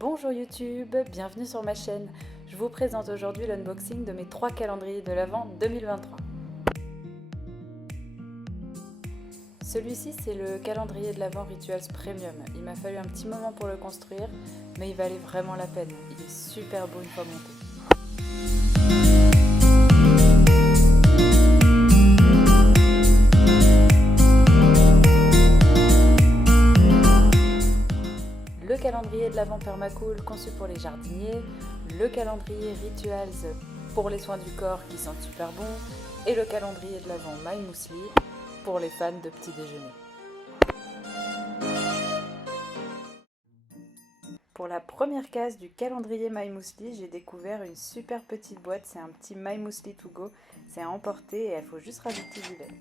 Bonjour YouTube, bienvenue sur ma chaîne. Je vous présente aujourd'hui l'unboxing de mes 3 calendriers de l'Avent 2023. Celui-ci c'est le calendrier de l'Avent Rituals Premium. Il m'a fallu un petit moment pour le construire, mais il valait vraiment la peine. Il est super beau une fois monté. Le calendrier de l'Avent Permacool conçu pour les jardiniers, le calendrier Rituals pour les soins du corps qui sentent super bon et le calendrier de l'Avent My Muesli pour les fans de petit déjeuner. Pour la première case du calendrier My Muesli, j'ai découvert une super petite boîte, c'est un petit My Muesli to go, c'est à emporter et il faut juste rajouter du lait.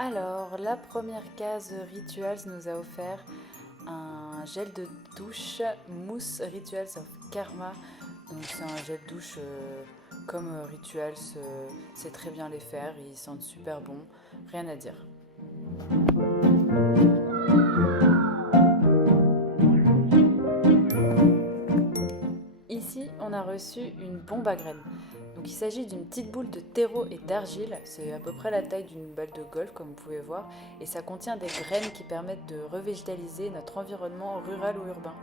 Alors, la première case Rituals nous a offert un gel de douche mousse Rituals of Karma. Donc c'est un gel douche comme Rituals, c'est très bien les faire, ils sentent super bon, rien à dire. Ici, on a reçu une bombe à graines. Donc il s'agit d'une petite boule de terreau et d'argile, c'est à peu près la taille d'une balle de golf comme vous pouvez voir, et ça contient des graines qui permettent de revégétaliser notre environnement rural ou urbain.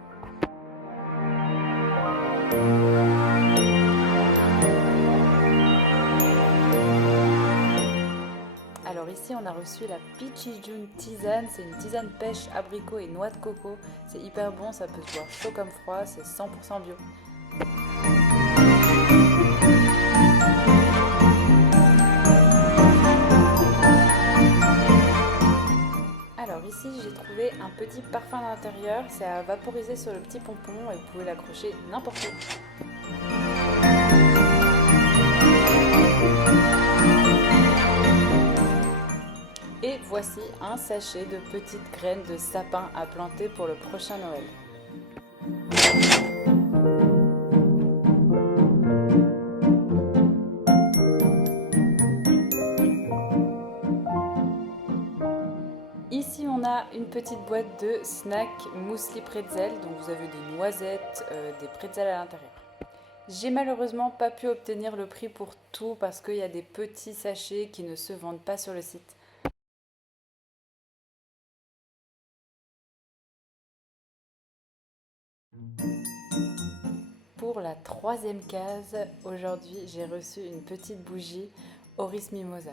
Alors ici on a reçu la Peachy June tisane, c'est une tisane pêche, abricot et noix de coco, c'est hyper bon, ça peut se boire chaud comme froid, c'est 100% bio. Alors ici j'ai trouvé un petit parfum d'intérieur, c'est à vaporiser sur le petit pompon et vous pouvez l'accrocher n'importe où. Et voici un sachet de petites graines de sapin à planter pour le prochain Noël. Ici on a une petite boîte de snack muesli pretzel, donc vous avez des noisettes, des pretzels à l'intérieur. J'ai malheureusement pas pu obtenir le prix pour tout parce qu'il y a des petits sachets qui ne se vendent pas sur le site. Pour la troisième case, aujourd'hui j'ai reçu une petite bougie Oris Mimosa.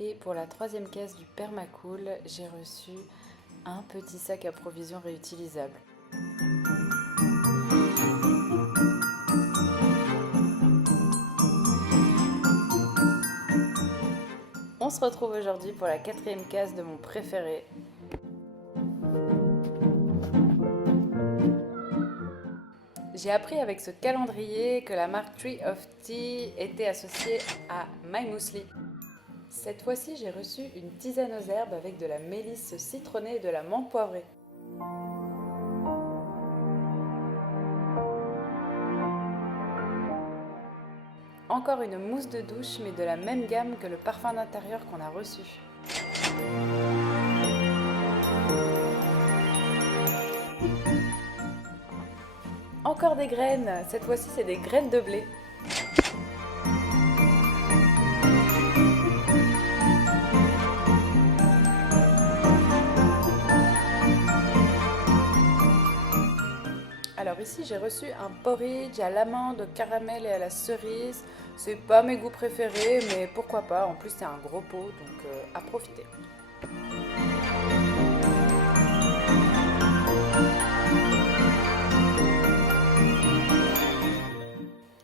Et pour la troisième case du Permacool, j'ai reçu un petit sac à provisions réutilisable. On se retrouve aujourd'hui pour la quatrième case de mon préféré. J'ai appris avec ce calendrier que la marque Tree of Tea était associée à My Muesli. Cette fois-ci, j'ai reçu une tisane aux herbes avec de la mélisse citronnée et de la menthe poivrée. Encore une mousse de douche, mais de la même gamme que le parfum d'intérieur qu'on a reçu. Encore des graines, cette fois-ci c'est des graines de blé. Alors ici j'ai reçu un porridge à l'amande, au caramel et à la cerise. C'est pas mes goûts préférés, mais pourquoi pas, en plus c'est un gros pot, donc à profiter.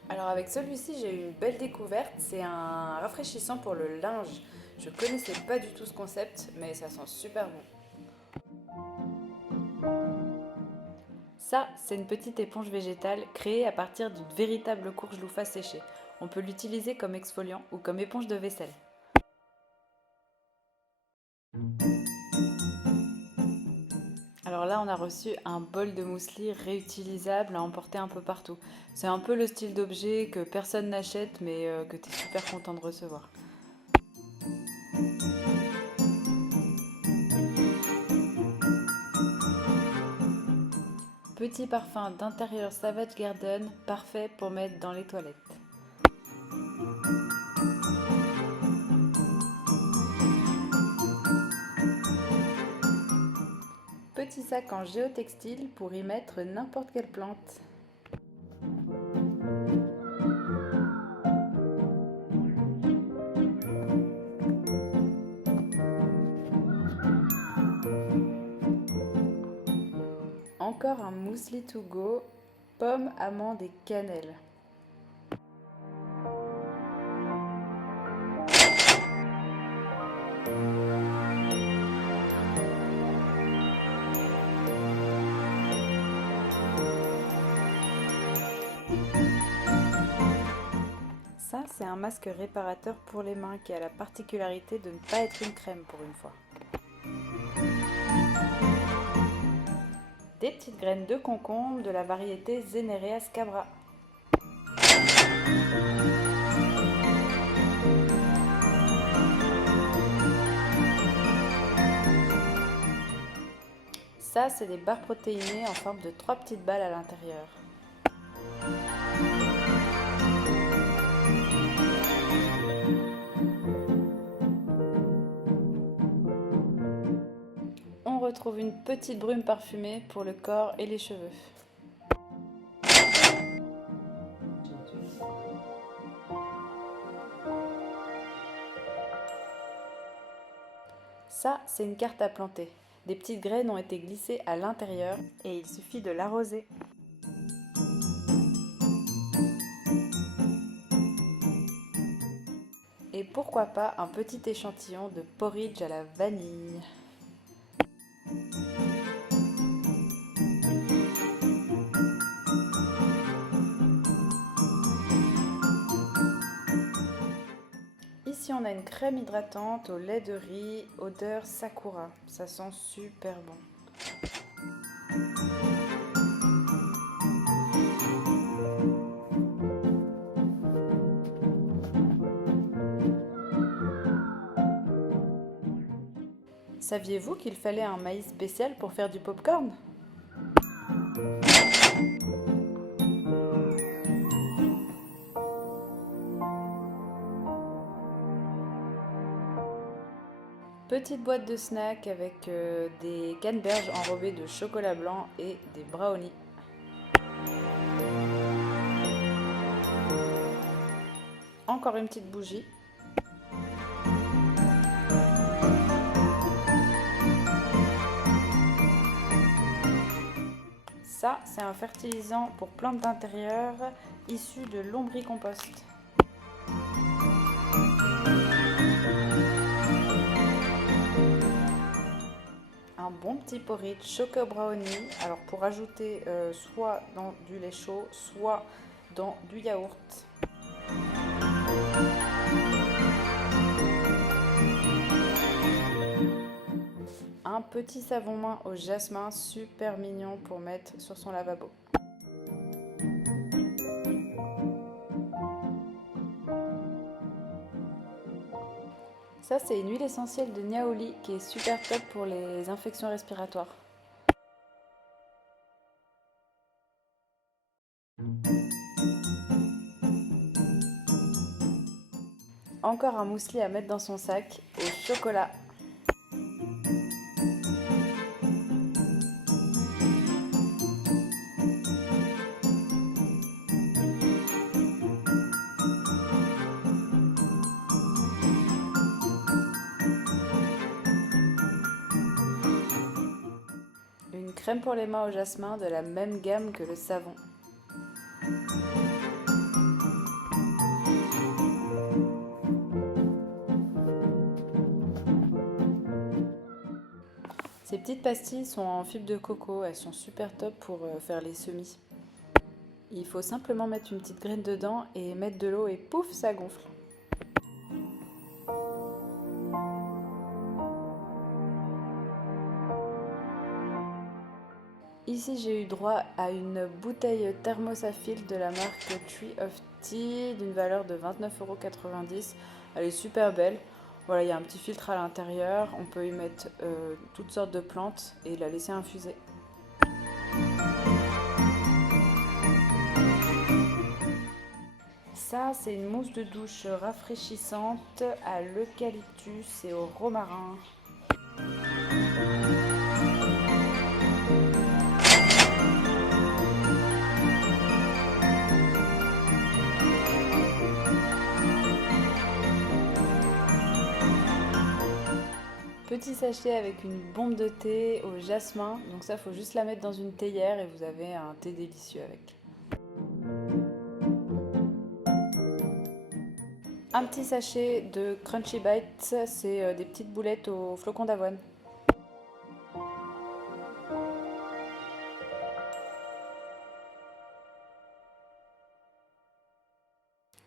Alors avec celui-ci j'ai eu une belle découverte, c'est un rafraîchissant pour le linge. Je connaissais pas du tout ce concept, mais ça sent super bon. Ça, c'est une petite éponge végétale créée à partir d'une véritable courgeloufa séchée. On peut l'utiliser comme exfoliant ou comme éponge de vaisselle. Alors là, on a reçu un bol de muesli réutilisable à emporter un peu partout. C'est un peu le style d'objet que personne n'achète, mais que tu es super content de recevoir. Petit parfum d'intérieur Savage Garden, parfait pour mettre dans les toilettes. Petit sac en géotextile pour y mettre n'importe quelle plante. Encore un muesli to go, pommes, amandes et cannelle. Ça, c'est un masque réparateur pour les mains qui a la particularité de ne pas être une crème pour une fois. Des petites graines de concombre de la variété Zenerea scabra. Ça, c'est des barres protéinées en forme de 3 petites balles à l'intérieur. On retrouve une petite brume parfumée pour le corps et les cheveux. Ça, c'est une carte à planter. Des petites graines ont été glissées à l'intérieur et il suffit de l'arroser. Et pourquoi pas un petit échantillon de porridge à la vanille. Ici, on a une crème hydratante au lait de riz, odeur sakura. Ça sent super bon. Saviez-vous qu'il fallait un maïs spécial pour faire du popcorn ? Petite boîte de snack avec des canneberges enrobées de chocolat blanc et des brownies. Encore une petite bougie. Ça, c'est un fertilisant pour plantes d'intérieur issu de lombricompost. Un bon petit porridge choco brownie. Alors pour ajouter soit dans du lait chaud, soit dans du yaourt. Un petit savon main au jasmin, super mignon pour mettre sur son lavabo. Ça, c'est une huile essentielle de niaouli qui est super top pour les infections respiratoires. Encore un muesli à mettre dans son sac au chocolat. Une crème pour les mains au jasmin de la même gamme que le savon. Ces petites pastilles sont en fibre de coco, elles sont super top pour faire les semis. Il faut simplement mettre une petite graine dedans et mettre de l'eau et pouf, ça gonfle. Ici, j'ai eu droit à une bouteille thermos à fil de la marque Tree of Tea d'une valeur de 29,90 €. Elle est super belle. Voilà, il y a un petit filtre à l'intérieur. On peut y mettre toutes sortes de plantes et la laisser infuser. Ça, c'est une mousse de douche rafraîchissante à l'eucalyptus et au romarin. Petit sachet avec une bombe de thé au jasmin. Donc ça, faut juste la mettre dans une théière et vous avez un thé délicieux avec. Un petit sachet de Crunchy Bites, c'est des petites boulettes aux flocons d'avoine.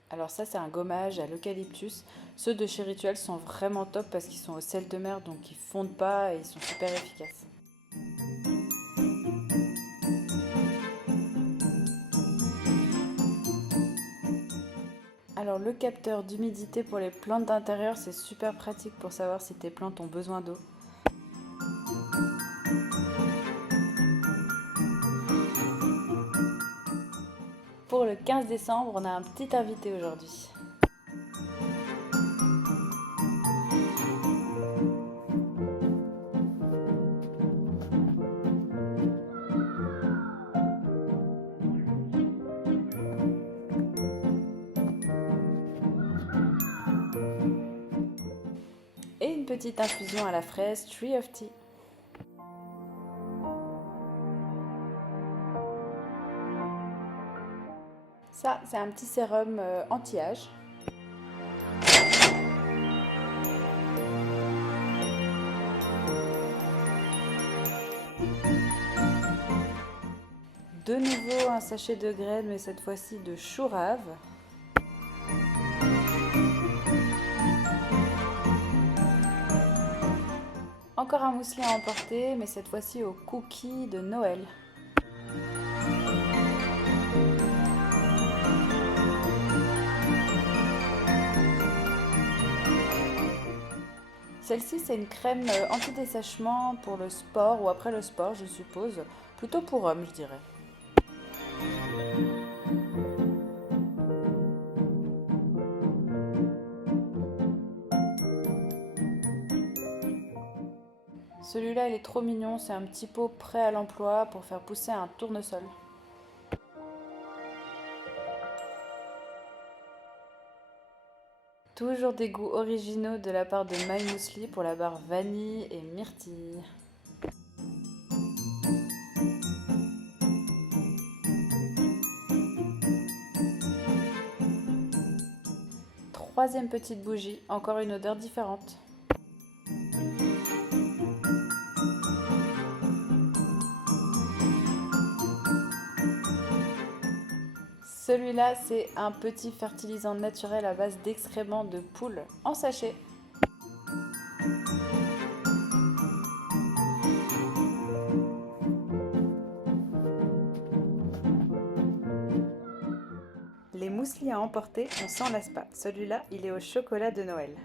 Alors ça, c'est un gommage à l'eucalyptus. Ceux de chez Ritual sont vraiment top parce qu'ils sont au sel de mer, donc ils fondent pas et ils sont super efficaces. Alors le capteur d'humidité pour les plantes d'intérieur, c'est super pratique pour savoir si tes plantes ont besoin d'eau. Pour le 15 décembre, on a un petit invité aujourd'hui. Et une petite infusion à la fraise Tree of Tea. Ça, c'est un petit sérum anti-âge. De nouveau un sachet de graines, mais cette fois-ci de chou rave. Encore un muesli à emporter, mais cette fois-ci aux cookies de Noël. Celle-ci, c'est une crème anti-dessèchement pour le sport ou après le sport, je suppose. Plutôt pour homme, je dirais. Celui-là, il est trop mignon. C'est un petit pot prêt à l'emploi pour faire pousser un tournesol. Toujours des goûts originaux de la part de My Muesli pour la barre vanille et myrtille. Troisième petite bougie, encore une odeur différente. Celui-là, c'est un petit fertilisant naturel à base d'excréments de poule en sachet. Les mueslis à emporter, on s'en lasse pas. Celui-là, il est au chocolat de Noël.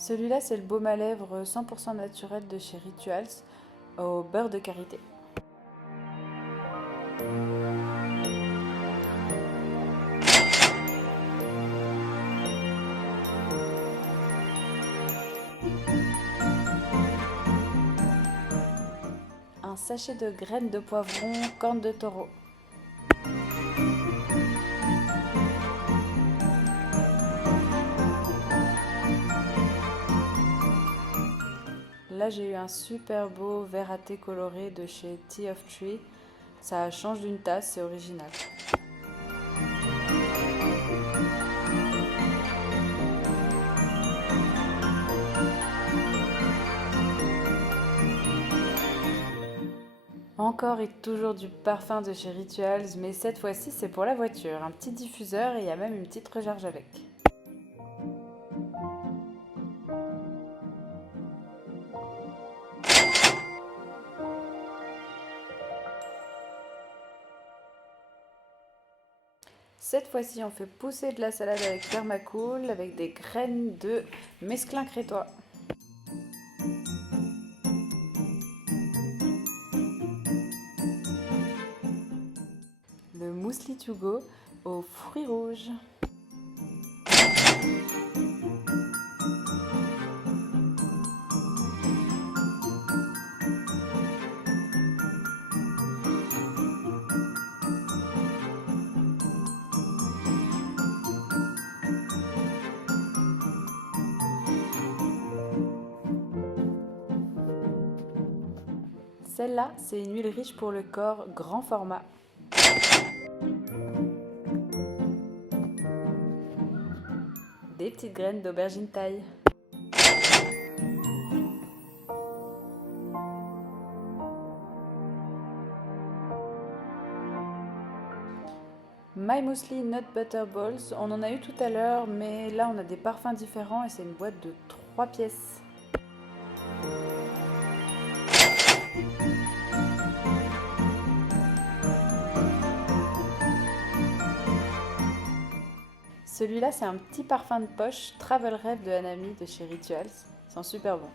Celui-là, c'est le baume à lèvres 100% naturel de chez Rituals au beurre de karité. Un sachet de graines de poivron corne de taureau. Là, j'ai eu un super beau verre à thé coloré de chez Tea of Tree. Ça change d'une tasse, c'est original. Encore et toujours du parfum de chez Rituals, mais cette fois-ci c'est pour la voiture. Un petit diffuseur et il y a même une petite recharge avec. Cette fois-ci, on fait pousser de la salade avec permacool, avec des graines de mesclun crétois. Le muesli to go aux fruits rouges. Celle-là, c'est une huile riche pour le corps, grand format. Des petites graines d'aubergine thaï. My Muesli Nut Butter Balls, on en a eu tout à l'heure, mais là on a des parfums différents et c'est une boîte de 3 pièces. Celui-là, c'est un petit parfum de poche Travel Rêve de Hanami de chez Rituals. Ils sont super bons.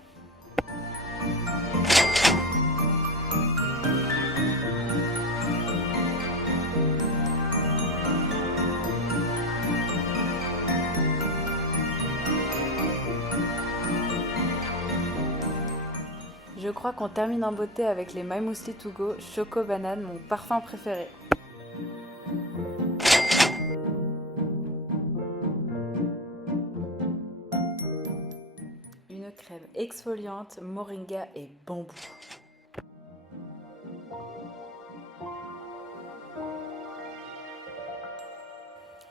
Je crois qu'on termine en beauté avec les My Muesli To Go Choco Banane, mon parfum préféré. Une crème exfoliante, moringa et bambou.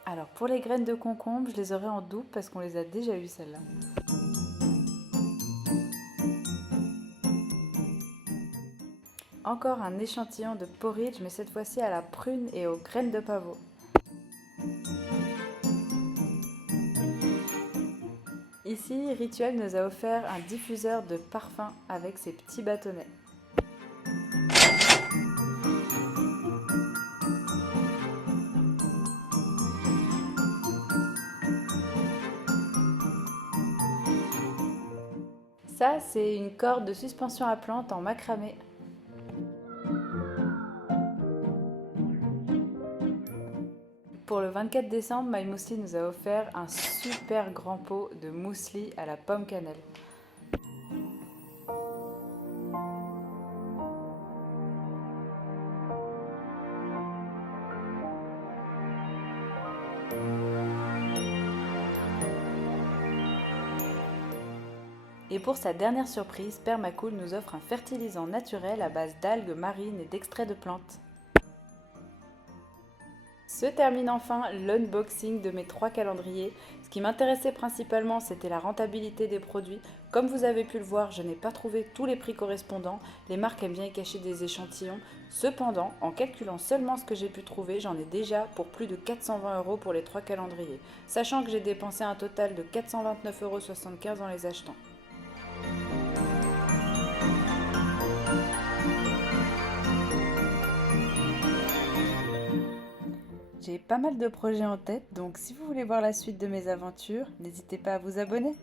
Alors pour les graines de concombre, je les aurai en double parce qu'on les a déjà eues celles-là. Encore un échantillon de porridge, mais cette fois-ci à la prune et aux graines de pavot. Ici, Rituel nous a offert un diffuseur de parfum avec ses petits bâtonnets. Ça, c'est une corde de suspension à plantes en macramé. Pour le 24 décembre, My Muesli nous a offert un super grand pot de muesli à la pomme cannelle. Et pour sa dernière surprise, Permacool nous offre un fertilisant naturel à base d'algues marines et d'extraits de plantes. Se termine enfin l'unboxing de mes 3 calendriers. Ce qui m'intéressait principalement, c'était la rentabilité des produits. Comme vous avez pu le voir, je n'ai pas trouvé tous les prix correspondants. Les marques aiment bien y cacher des échantillons. Cependant, en calculant seulement ce que j'ai pu trouver, j'en ai déjà pour plus de 420 € pour les 3 calendriers. Sachant que j'ai dépensé un total de 429,75 € en les achetant. J'ai pas mal de projets en tête, donc si vous voulez voir la suite de mes aventures, n'hésitez pas à vous abonner.